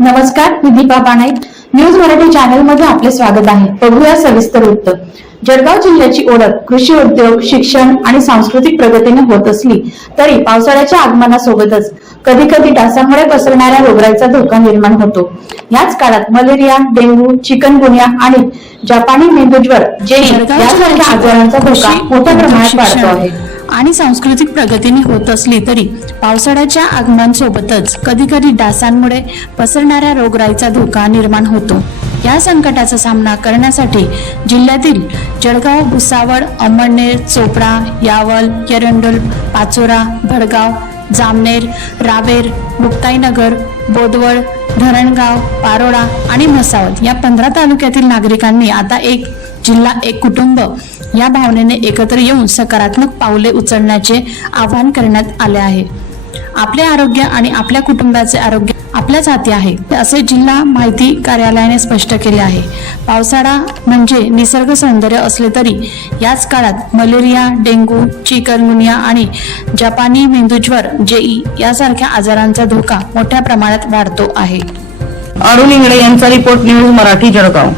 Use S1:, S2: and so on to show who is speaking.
S1: नमस्कार मी दीपा पानाई न्यूज मराठी चॅनलमध्ये आपले स्वागत आहे. बघूया सविस्तर वृत्त जळगाव जिल्ह्याची ओळख कृषी उद्योग शिक्षण आणि सांस्कृतिक प्रगतीने होत असली तरी पावसाळ्याच्या आगमनासोबतच कधी कधी डासांमुळे पसरणाऱ्या रोगराईचा धोका निर्माण होतो. याच काळात मलेरिया डेंग्यू चिकनगुनिया आणि जपानी मेंदूज्वर जे
S2: जळगाव
S1: यासारख्या आजारांचा धोका मोठ्या प्रमाणात वाढतो आहे.
S2: आणि सांस्कृतिक प्रगतीने होत असली तरी पावसाळ्याच्या आगमनासोबतच कधी कधी डासांमुळे पसरणाऱ्या रोगराईचा धोका निर्माण होतो. या संकटाचा सामना करण्यासाठी जिल्ह्यातील जळगाव भुसावळ अमळनेर चोपडा यावल एरंडोल पाचोरा भडगाव जामनेर रावेर मुक्ताईनगर बोदवड धरणगाव पारोळा आणि म्हसावत या पंधरा तालुक्यातील नागरिकांनी आता एक जिल्हा एक कुटुंब या भावनेने एकत्र येऊन सकारात्मक पावले उचलण्याचे आवाहन करण्यात आले आहे. आपले आरोग्य आणि आपल्या कुटुंबाचे आरोग्य आपल्याच हाती आहे. असे जिल्हा माहिती कार्यालयाने स्पष्ट केले आहे. पावसाळा म्हणजे निसर्ग सौंदर्य असले तरी याच काळात मलेरिया डेंग्यू चिकनगुनिया आणि जपानी मेंदूज्वर जेई यासारख्या आजारांचा धोका मोठ्या प्रमाणात वाढतो आहे.
S3: अरुण इंगळे यांचा रिपोर्ट न्यूज मराठी जळगाव.